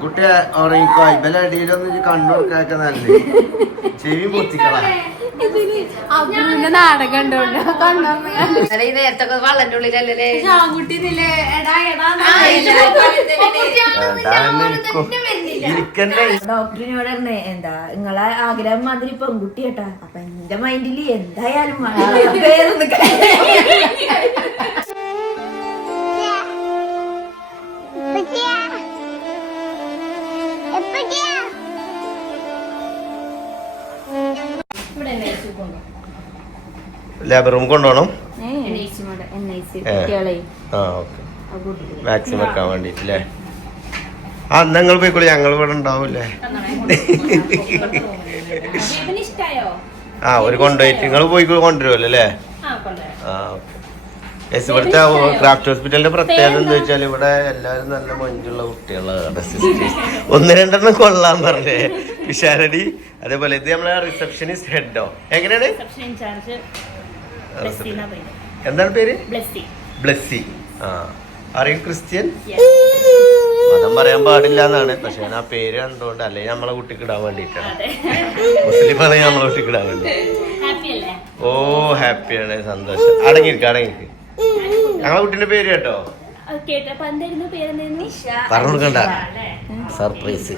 കുട്ടി ഉറങ്ങിക്കോ ഇവലടിയിലൊന്നും കണ്ണുറക്കാക്ക നല്ല ചെവി പൊത്തിക്കളാ നാടകം നേരത്തെ വള്ളന്റെ ഉള്ളിലല്ലേ ഡോക്ടറിനോട് എന്താ നിങ്ങളെ ആഗ്രഹം മാതിരി പെൺകുട്ടി കേട്ടാ അപ്പൊ എന്റെ മൈൻഡില് എന്തായാലും പേരൊന്നും ലേബർ റൂം കൊണ്ടുപോകണം വാക്സിൻ വെക്കാൻ വേണ്ടിട്ടല്ലേ ആ നിങ്ങൾ പോയിക്കോളൂ ഞങ്ങൾ ഇവിടെ ഉണ്ടാവൂലേ ആ ഒരു കൊണ്ടുപോയിട്ട് നിങ്ങൾ പോയി കൊണ്ടുവരുമല്ലോ അല്ലേ ആ ഇവിടുത്തെ ക്രാഫ്റ്റ് ഹോസ്പിറ്റലിന്റെ പ്രത്യേകത എന്താ വെച്ചാൽ ഇവിടെ എല്ലാവരും നല്ല മൊഞ്ചുള്ള കുട്ടികളാണ്. ഒന്ന് രണ്ടെണ്ണം കൊള്ളാൻ പറഞ്ഞേ വിശാരടി. അതേപോലെ ഇത് നമ്മളെ റിസപ്ഷനിസ്റ്റ് ഹെഡോ എങ്ങനെയാണ് എന്താണ് പേര്? ബ്ലെസ്സി. ആ അറിയും ക്രിസ്ത്യൻ മതം പറയാൻ പാടില്ല എന്നാണ്, പക്ഷെ ഞാൻ ആ പേര് കണ്ടുകൊണ്ട് അല്ലെങ്കിൽ നമ്മളെ കുട്ടിക്ക് ഇടാൻ വേണ്ടിയിട്ടാണ്. മുസ്ലിം ആണെങ്കിൽ നമ്മളെ കുട്ടിക്ക് ഇടാൻ വേണ്ടി. ഓ ഹാപ്പിയാണ്, സന്തോഷം. അടങ്ങിയിരിക്കും അടങ്ങിയിരിക്കും. ഞങ്ങളെ കുട്ടീന്റെ പേര് കേട്ടോ പറഞ്ഞു കൊടുക്കണ്ട, സർപ്രൈസ്.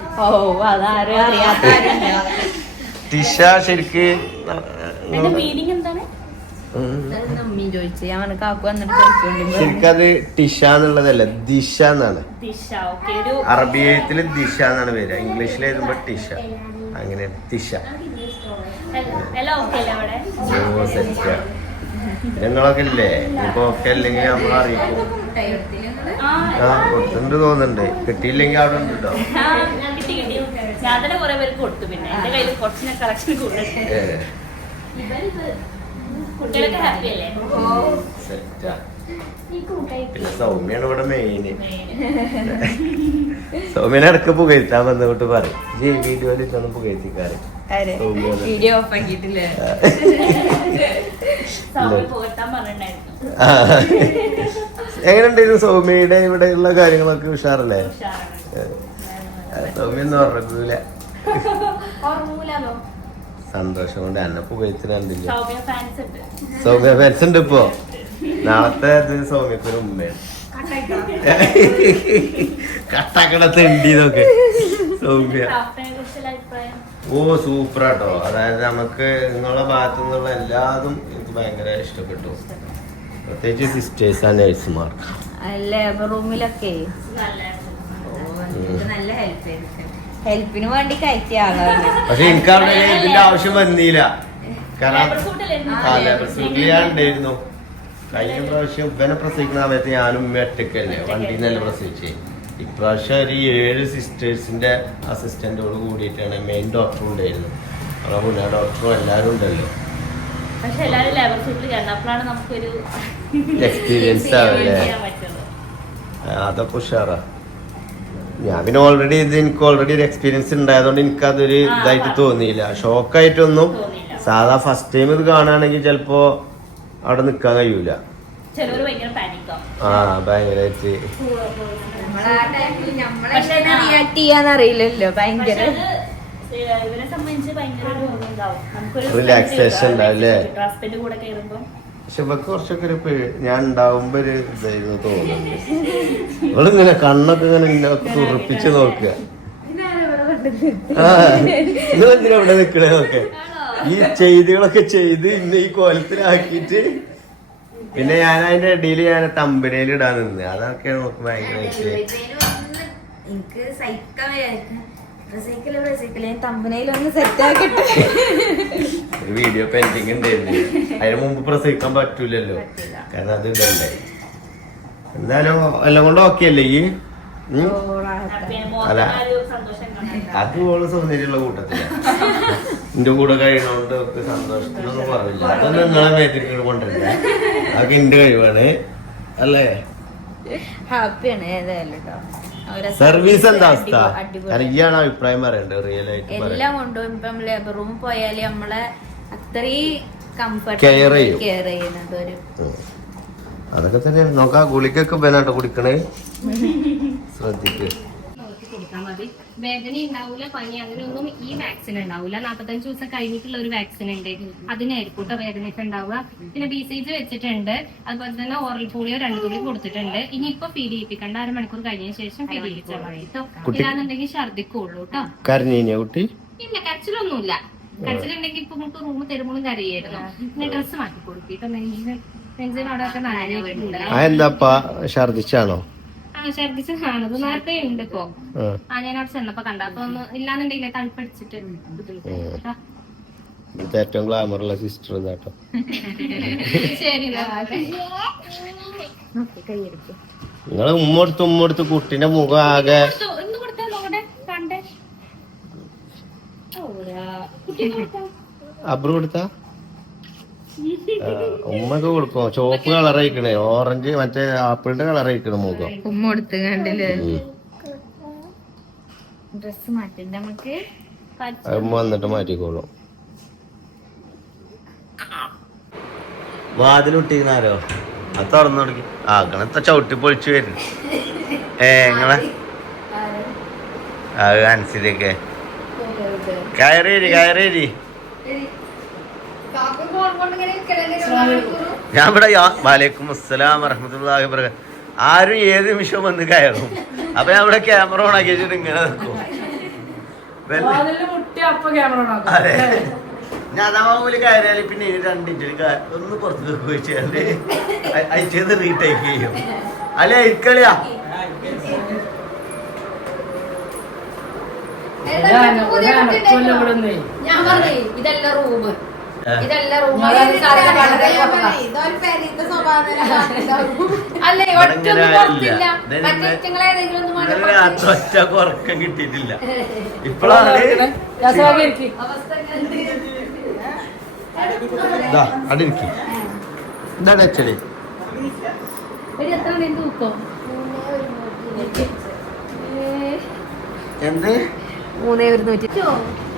ടിഷ ശരിക്ക് ശരിക്കത് ടിഷ എന്നുള്ളതല്ല, ദിശ എന്നാണ്. അറബി എഴുത്തില് ദിശ എന്നാണ് പേര്, ഇംഗ്ലീഷിൽ എഴുതുമ്പോ ടിഷ. അങ്ങനെയാണ് തിഷ. ഞങ്ങളൊക്കെ ഇല്ലേ ഇപ്പൊ ഒക്കെ അല്ലെങ്കിൽ നമ്മൾ അറിയിക്കും. ആ കൊടുത്തിട്ടുണ്ട് തോന്നുന്നുണ്ട്, കിട്ടിയില്ലെങ്കിൽ അവിടെ ഉണ്ട് കേട്ടോ. പിന്നെ സൗമ്യാണ് ഇവിടെ മെയിന്. സൗമ്യനെ ഇടക്ക് പുകഴ്ത്താൻ വന്നോട്ട് പറയും, വീഡിയോയിൽ ഇതൊന്നും പുകഴ്ത്തിക്കാറ്. Video of ആക്കിയിട്ടില്ലേ? എങ്ങനെയുണ്ടായിരുന്നു സൗമ്യയുടെ ഇവിടെയുള്ള കാര്യങ്ങളൊക്കെ? ഉഷാറല്ലേ? സൗമ്യ ഒന്നും ഉറങ്ങൂല, സന്തോഷം കൊണ്ട് എന്നെ പുകഴ്ത്തിനുണ്ടില്ല. സൗമ്യ ഫാൻസ് ഉണ്ട് ഇപ്പോ. നാളത്തെ സൗമ്യക്കൊരു ഉമ്മയാണ് കട്ടാക്കട തെണ്ടിന്നൊക്കെ. സൗമ്യ ഓ സൂപ്പറാട്ടോ. അതായത് നമുക്ക് നിങ്ങളുടെ ഭാഗത്തു നിന്നുള്ള എല്ലാതും എനിക്ക് ഭയങ്കര ഇഷ്ടപ്പെട്ടു. പ്രത്യേകിച്ച് സിസ്റ്റേഴ്സ് ആ നഴ്സുമാർ റൂമിലൊക്കെ ഹെൽപ്പിന് വേണ്ടി കയറ്റിയ ആളാണ്. പക്ഷെ എനിക്ക് അവിടെ ഇതിന്റെ ആവശ്യം വന്നില്ല, കാരണം ലേബർ സൂട്ടിൽ ഞാൻ ഉണ്ടായിരുന്നു. കഴിഞ്ഞ പ്രാവശ്യം ഇവനെ പ്രസവിക്കുന്ന സമയത്ത് ഞാനും ഉമ്മ ഒറ്റക്കല്ലേ വണ്ടിയിൽ നിന്നല്ല പ്രസവിച്ചേ. ഇപ്രാവശ്യം ഒരു 7 സിസ്റ്റേഴ്സിന്റെ അസിസ്റ്റന്റോട് കൂടിയിട്ടാണ്. മെയിൻ ഡോക്ടറും ഉണ്ടായിരുന്നു, നമ്മുടെ മുന്നേ ഡോക്ടറും എല്ലാവരും ഉണ്ടല്ലോ. എക്സ്പീരിയൻസ് ആവല്ലേ, അതൊക്കെ ഉഷാറാ. ഞാൻ പിന്നെ ഓൾറെഡി എനിക്ക് ഓൾറെഡി ഒരു എക്സ്പീരിയൻസ് ഉണ്ടായതുകൊണ്ട് എനിക്കതൊരു ഇതായിട്ട് തോന്നിയില്ല, ഷോക്കായിട്ടൊന്നും. സാധാ ഫസ്റ്റ് ടൈം ഇത് കാണുകയാണെങ്കിൽ ചിലപ്പോ അവിടെ നിക്കാൻ കഴിയൂല. ആ ഭയങ്കരായിട്ട് അറിയില്ലല്ലോ, ഭയങ്കര റിലാക്സേഷൻ ഉണ്ടാവില്ലേ. പക്ഷെ ഇവക്ക് കുറച്ചൊക്കെ ഒരു ഞാൻ ഉണ്ടാവുമ്പോ ഒരു ഇതായിരുന്നു തോന്നുന്നു. ഇവളിങ്ങനെ കണ്ണൊക്കെ ഇങ്ങനെ തുറപ്പിച്ച് നോക്കുക. നിങ്ങളെന്തിനാ ഇവിടെ നിക്കണേ നോക്കെ. ഈ ചെയ്തികളൊക്കെ ചെയ്ത് ഇന്ന് ഈ കോലത്തിലാക്കിയിട്ട് പിന്നെ ഞാൻ അതിന്റെ ഇടയിൽ ഞാൻ തമ്പനയിൽ ഇടാൻ നിന്ന്. അതൊക്കെയാണ് നമുക്ക് ഭയങ്കരമായിട്ട് എനിക്ക് സഹിക്കാൻ ഒരു വീഡിയോ പെൻഡിങ് ഉണ്ടായിരുന്നു. അതിന് മുമ്പ് പ്രസവിക്കാൻ പറ്റൂലല്ലോ, കാരണം അത് ഇടണ്ടേ. എന്തായാലും എല്ലാം കൊണ്ട് ഓക്കെ അല്ലേ? ഈ അല്ല അത് ഓള് സൗന്ദര്യമുള്ള കൂട്ടത്തില്ല. എന്റെ കൂടെ കഴിയണോണ്ട് സന്തോഷത്തിനൊന്നും പറയില്ല. അതൊന്നും നിങ്ങളെ മേത്തിട്ട് കൊണ്ടില്ല, അതൊക്കെ എന്റെ കഴിവാണ് അല്ലേ. ഹാപ്പിയാണ് ഏതായാലും കേട്ടോ. സർവീസ് എന്താ അവസ്ഥ? ഇയാണ് അഭിപ്രായം പറയണ്ടത് റിയൽ ആയിട്ട്. എല്ലാം കൊണ്ടും ഇപ്പം ലേബർ റൂം പോയാല് നമ്മളെ അത്രയും കംഫർട്ട് കെയർ ചെയ്യുന്നത് ഒരു അതൊക്കെ തന്നെ നോക്കാം. ഗുളിക്കൊക്കെ ബനാട്ടോ കുടിക്കണേ, ശ്രദ്ധിക്ക്. കൊടുത്താൽ മതി. വേദന ഉണ്ടാവില്ല, പനി അങ്ങനെയൊന്നും ഈ വാക്സിൻ ഉണ്ടാവില്ല. 45 ദിവസം കഴിഞ്ഞിട്ടുള്ള ഒരു വാക്സിൻ ഉണ്ട്, അതിനായിരിക്കും വേദനയൊക്കെ ഉണ്ടാവുക. പിന്നെ BCG വെച്ചിട്ടുണ്ട്, അതുപോലെ തന്നെ ഓറൽ പോളിയോ 2 തുള്ളി കൊടുത്തിട്ടുണ്ട്. ഇനിയിപ്പോ ഫീഡ് ചെയ്യിപ്പിക്കണ്ട, 1/2 മണിക്കൂർ കഴിഞ്ഞതിന് ശേഷം ഫീഡ് ചെയ്യിപ്പിച്ചാൽ മതി കേട്ടോ. ഇല്ലാന്നുണ്ടെങ്കിൽ ഛർദിക്കുള്ളൂ കേട്ടോ. കരഞ്ഞീനിയോ കുട്ടി? ഇല്ല, കരച്ചിലൊന്നുമില്ല. കരച്ചിലുണ്ടെങ്കിൽ ഇപ്പൊ നമുക്ക് റൂം തരുമ്പോഴും കരയായിരുന്നു. പിന്നെ ഡ്രസ്സ് മാറ്റി കൊടുക്കിട്ടോ. നെഞ്ചിനോടെ ഒക്കെ നനഞ്ഞിട്ടുണ്ട്. എന്താപ്പാ ഛർദിച്ചാണോ? ഛർദിച്ച് കാണുന്നത് നേരത്തെ ഉണ്ട് ഇപ്പൊ. ഞാൻ അവിടെ ചെന്നപ്പോ കണ്ട. അപ്പൊ ഒന്ന് ഇല്ലാന്നുണ്ടെങ്കിലേ തണുപ്പടിച്ചിട്ട് ഏറ്റവും ഗ്ലാമറുള്ള സിസ്റ്റർ ഇതാട്ടോ. ശരി, നിങ്ങള് ഉമ്മടുത്ത് കുട്ടീന്റെ മുഖം ആകെ ഒന്ന് കൊടുത്താ നോടെ കണ്ടേ. അബ്രു കൊടുത്താ ഉമ്മക്ക് കൊടുക്കോ? ചോപ്പ് കളർ അയക്കണേ, ഓറഞ്ച് മറ്റേ ആപ്പിളിന്റെ കളർ അയക്കണ മുഖം. ഉമ്മ കൊടുത്ത് കണ്ടില്ലേ? ഡ്രസ് മാറ്റണ്ട നമുക്ക്. ഉമ്മ വന്നിട്ട് മാറ്റിക്കോളും. വാതിലുട്ടിന്നാരോ അത് തുറന്നു തുടങ്ങി. അങ്ങനത്തെ ചവിട്ടി പൊളിച്ചു വരുന്നു. നിങ്ങളെ അനുസരിച്ചൊക്കെ കയറി ഞാൻ ഇവിടെ വലൈക്കും അസ്സലാം വറഹ്മത്തുള്ളാഹി വബറകാതുഹു. ആരും ഏത് നിമിഷവും വന്ന് കയറും. അപ്പൊ ഞാൻ ഇവിടെ ക്യാമറ ഓൺ ആക്കി വെച്ചിട്ട് ഇങ്ങനെ നിൽക്കും. അതെ, ഞാൻ അതാവുമ്പോൾ കയറിയാല് പിന്നെ 2 ഇഞ്ചിൽ ഒന്ന് പുറത്ത് വെച്ചാല് അയച്ചത് റീടേക്ക് ചെയ്യും. അല്ലെ ഇക്കളിയാ ഞാൻ പറഞ്ഞേ ഇതല്ല റൂം, ഇതല്ല റൂം. അല്ലേ ഒറ്റ ഉറക്കം കിട്ടിയിട്ടില്ല. ഇപ്പോഴാണ് അടിരിക്കും. എന്താണ് അച്ഛടി? എന്ത്? 3,100.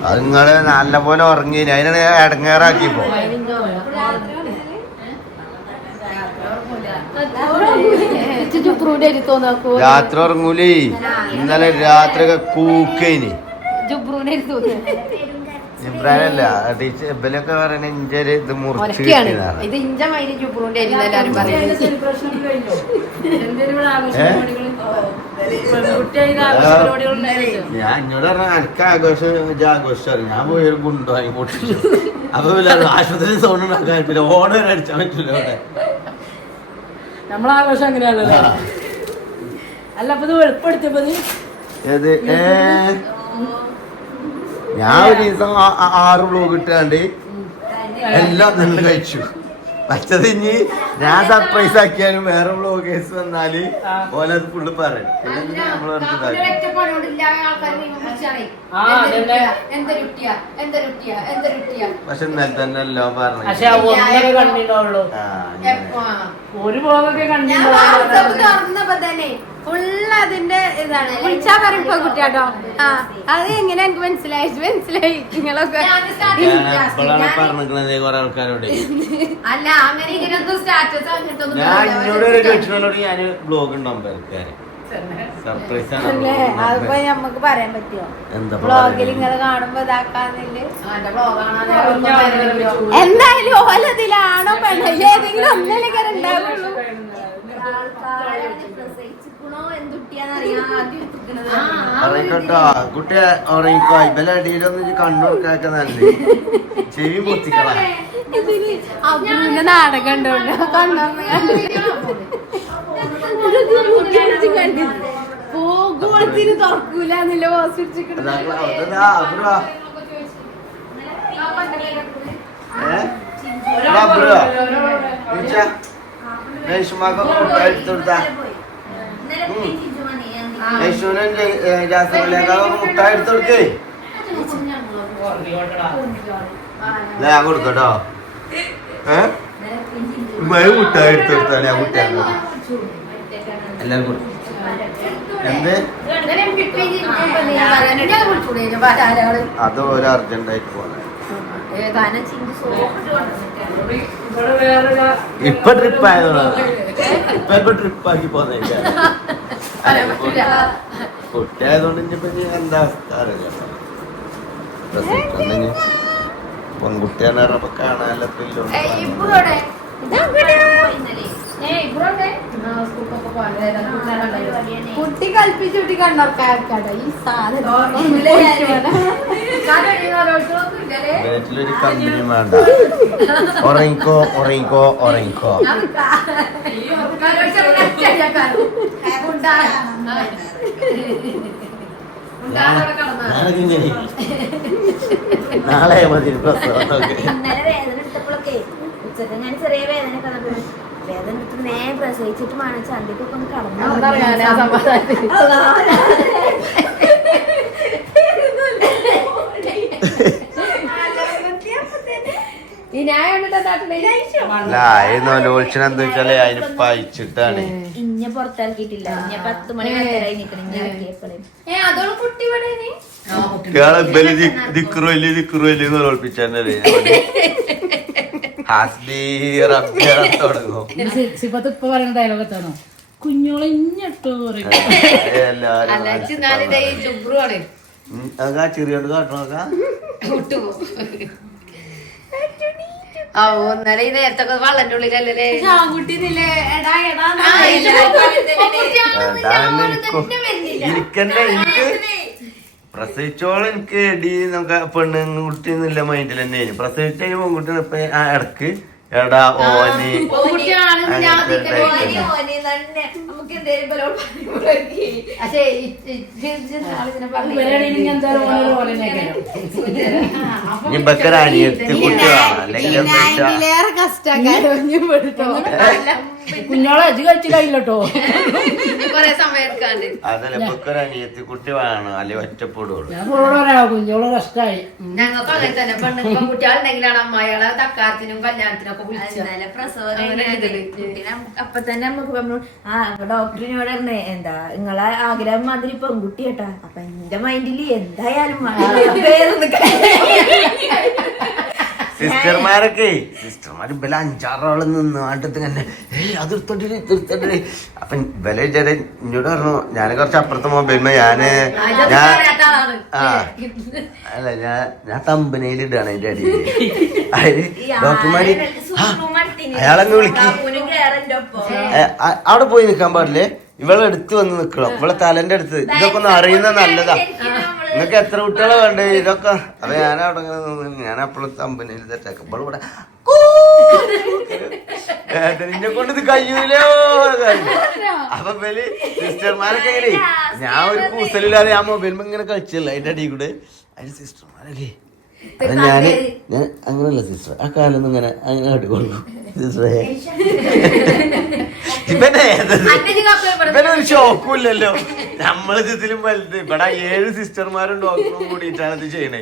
അത് നിങ്ങള് നല്ലപോലെ ഉറങ്ങി, അതിനാണ് ഇടങ്ങേറാക്കിപ്പോ. രാത്രി ഉറങ്ങൂലേ? ഇന്നലെ രാത്രി ഒക്കെ കൂക്കേനി. ജിബ്രാനല്ല ടീച്ചർ ഇബലൊക്കെ പറയണ ഇഞ്ചര് ഇത് മുറിച്ച് ഇത് ഇഞ്ചമായി ജുബ്രൂന്റെ എല്ലാരും പറയുന്നത്. ഞാൻ ഇന്നോട് പറഞ്ഞ എനിക്ക് ആഘോഷം ഞാൻ പോയി ഒരു ഗുണ്ടോ വാങ്ങി പൊട്ടിച്ചു. അപ്പൊ ആശുപത്രി സൗണ്ട് ഉണ്ടാക്കാൻ പിന്നെ ഓണം വരെ അടിച്ചാൻ പറ്റൂല അവിടെ. നമ്മളാഘോഷം അങ്ങനെയാണല്ലോ. അല്ല അപ്പൊ ഇത് വെളുപ്പെടുത്തിയപ്പോ ഏത് ഞാൻ ഒരു ദിവസം 6 ബ്ലോഗ് ഇട്ടാണ്ട് എല്ലാം തന്നെ കഴിച്ചു. പച്ചത് ഇനി ഞാൻ സർപ്രൈസ് ആക്കിയാലും വേറെ ബ്ലോഗേഴ്സ് വന്നാല് ഓലത് ഫുള്ള് പറയും. പിന്നെ നമ്മൾ പക്ഷെ ഇന്നലെ തന്നെ എല്ലാം പറഞ്ഞു. ഒരു ബ്ലോഗൊക്കെ കണ്ടിട്ടുണ്ടോ? ഫുള്ള് അതിന്റെ ഇതാണ്. വിളിച്ചാ പറയും കുട്ടിയാട്ടോ. അത് എങ്ങനെ എനിക്ക് മനസ്സിലായി നിങ്ങളൊക്കെ. പറഞ്ഞിരിക്കണത് കുറെ ആൾക്കാരോട്. അല്ല അങ്ങനെ ഇതിനൊന്നും സ്റ്റാറ്റസ് ഞാൻ എന്നോട് ചോദിച്ചോട് ഞാൻ ബ്ലോഗ് ഉണ്ടാവും സർപ്രൈസ് ആണ്. അതിപ്പോ നമുക്ക് പറയാൻ പറ്റുമോ? എന്താ ബ്ലോഗിൽ ഇങ്ങനെ കാണുമ്പോ ഇതാക്കാന്നില്ല. എന്തായാലും ഓലതിലാണോ പെണ്ണല്ലേ ഏതെങ്കിലും ഒന്നിലേക്കാരെ ഉണ്ടാവുള്ളൂ. പറയട്ടോ കുട്ടിയെ ഉറങ്ങിക്കോ. ഇവലെ അടിയിലൊന്നും കണ്ണു കൊടുക്കാക്ക നല്ല ചെവി പൊത്തിക്കളാ. നാടകം ഉണ്ടോ പോകുളത്തിന് തുറക്കൂല എന്നില്ല മുട്ടായി എടുത്ത് കൊടുക്കേ. ഞാൻ കൊടുക്കട്ടോ. മുട്ടായി എടുത്ത് കൊടുത്താ ഞാൻ കുട്ടിയാണ് എല്ലാരും കൊടുക്കും. എന്ത് അത് ഒരു അർജന്റായിട്ട് പോണേ. ഇപ്പൊ ട്രിപ്പ് ആയതുകൊണ്ടാണ് ഇപ്പൊ ട്രിപ്പാക്കി പോന്നെ കുട്ടിയായതുകൊണ്ട് ഇനിയിപ്പോ എന്താ അവസ്ഥ അറിയില്ല. പെൺകുട്ടിയാണ് പറഞ്ഞപ്പോ കാണാനല്ല കുട്ടി കൽപ്പിച്ച് കുട്ടി കണ്ണോർക്കാർക്കട ഈ വീട്ടിലൊരു കമ്പനി വേണ്ട. ഉറങ്ങിക്കോ ഉറങ്ങിക്കോ ഉറങ്ങിക്കോ. നാളെ മതി പ്രസവം. ഇന്നലെ വേദന എടുത്തപ്പോഴൊക്കെ ഉച്ചക്ക് ഞാൻ ചെറിയ വേദന കണ്ടപ്പോൾ വേദന എടുത്ത് നേരെ പ്രസവിച്ചിട്ട് വേണം ചന്തിക്കൊക്കെ ഒന്ന് കടന്നു. ഈ ന്യായം ലോൽച്ചന എന്താ വെച്ചാല് അതിന് പയച്ചിട്ടാണ് ഇഞ്ഞ പുറത്തിറക്കിയിട്ടില്ല. ഇഞ്ഞ 10 മണി വരെ നിക്കണം. അതോട് കുട്ടി തുടങ്ങും. ഇപ്പൊ പറയുന്ന ഡയലോഗ് എത്താണോ? കുഞ്ഞോളെ ഇഞ്ഞിട്ടോ ചെറിയോണ്ട് കാട്ടണോക്ക ഇന്നലെ ഈ നേരത്തൊക്കെ വള്ളന്റെ ഉള്ളിലല്ലേ എനിക്കെന്നെ എനിക്ക് പ്രസവിച്ചോളം എനിക്ക് എടി നമുക്ക് പെണ്ണുകുട്ടി എന്നില്ല മൈൻഡിൽ തന്നെ പ്രസവിച്ച പെൺകുട്ടി ഇപ്പൊ ഇടക്ക് എടാ ഓനി ഇബക്കര അനിയത്തി കുട്ടിയാണ് അല്ലെങ്കിൽ കുഞ്ഞോളെ അജ് കഴിച്ചു കഴിഞ്ഞോ അതല്ല ഇബക്കര അനിയത്തി കുട്ടി വേണം അല്ലെങ്കിൽ ഒറ്റപ്പെടുള്ളൂ. കുഞ്ഞോളെ കഷ്ടായി. ഞങ്ങൾക്ക് അങ്ങനെ തന്നെ പെൺകുട്ടികളുണ്ടെങ്കിലാണ് അമ്മായികളെ തക്കാരത്തിനും കല്യാണത്തിനൊക്കെ അപ്പൊ തന്നെ നമുക്ക് ഡോക്ടറിനോട് പറഞ്ഞേ എന്താ നിങ്ങളെ ആഗ്രഹം മാതിരി പെൺകുട്ടി കേട്ടാ. അപ്പൊ എന്റെ മൈൻഡില് എന്തായാലും സിസ്റ്റർമാരൊക്കെ ഇവല 6 ആള് നിന്ന് നാട്ടത്ത് തന്നെ അത് എടുത്തോണ്ടേ അപ്പൊ ഇവല എന്നോട് പറഞ്ഞു. ഞാൻ കുറച്ച് അപ്പുറത്തെ മൊബൈലിൽ അല്ല ഞാൻ തമ്പനയിൽ ഇടാണ് അതിന്റെ അടിയിൽ. അതില് ഡോക്ടർമാര് അയാളങ്ങ് വിളിക്കും. അവിടെ പോയി നിക്കാൻ പാടില്ലേ, ഇവളെ അടുത്ത് വന്ന് നിക്കണം. ഇവളെ തലന്റെ അടുത്ത്. ഇതൊക്കെ ഒന്ന് അറിയുന്ന നല്ലതാ. നിങ്ങൾക്ക് എത്ര കുട്ടികളെ വേണ്ടേ ഇതൊക്കെ. അപ്പൊ ഞാൻ അവിടെ ഞാൻ അപ്പോഴും കമ്പനിയിൽ തെറ്റാക്കുമ്പോൾ ഇവിടെ എന്നെ കൊണ്ട് ഇത് കഴിയൂലോ. അപ്പൊ ഇവല് സിസ്റ്റർമാരൊക്കെ എങ്ങനെ ഞാൻ ഒരു കൂസലില്ലാതെ ആ മൊബൈൽ ഇങ്ങനെ കളിച്ചല്ല അതിന്റെ അടിയിൽ കൂടെ. അതിന് സിസ്റ്റർമാരല്ലേ അപ്പൊ ഞാൻ അങ്ങനെയല്ല സിസ്റ്റർ ആ കാലൊന്നും ഇങ്ങനെ അങ്ങനെ അടികൊള്ളു സിസ്റ്ററേ. ഇവനൊരു ഷോക്കുമില്ലല്ലോ. നമ്മളിതിലും വലുത് ഇവിടെ 7 സിസ്റ്റർമാരും ഡോക്ടറും കൂടിയിട്ടാണ് ഇത് ചെയ്യണേ.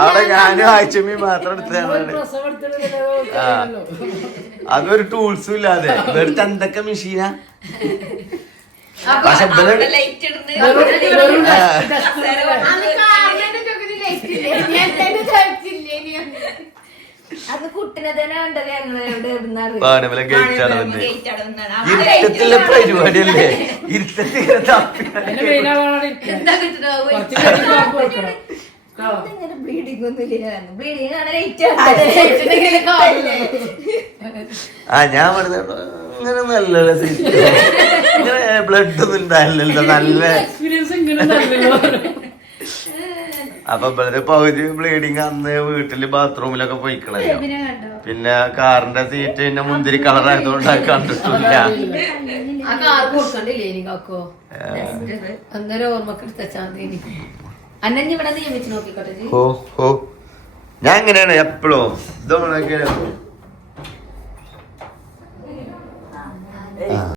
അവിടെ ഞാനും ആഴ്ചമ്മയും മാത്രം എടുത്തതാണ്. അതൊരു ടൂൾസും ഇല്ലാതെ ഇവിടുത്തെ എന്തൊക്കെ മെഷീനാ. പക്ഷെ അത് കുട്ടിനെ തന്നെ കണ്ടത് ഞങ്ങള് ഇരുട്ടത്തിലെ പരിപാടിയല്ലേ. ഇരുട്ടത്തിങ്ങനെ ബ്ലീഡിംഗ് ഒന്നുമില്ല. ബ്ലീഡിംഗ് ആണ് ഞാൻ പറഞ്ഞ ഇങ്ങനെ നല്ല ഇങ്ങനെ ബ്ലഡ് ഒന്നും ഉണ്ടായില്ലല്ലോ. നല്ല അപ്പൊ ഇവരുടെ പകുതി ബ്ലീഡിങ് അന്ന് വീട്ടില് ബാത്റൂമിലൊക്കെ പോയിക്കണല്ലോ. പിന്നെ കാറിന്റെ സീറ്റ് പിന്നെ മുന്തിരി കളറായതുകൊണ്ട് അത് കണ്ടിട്ടില്ല. ഓ ഞാൻ എങ്ങനെയാണ് എപ്പോഴും ഇതോണൊക്കെ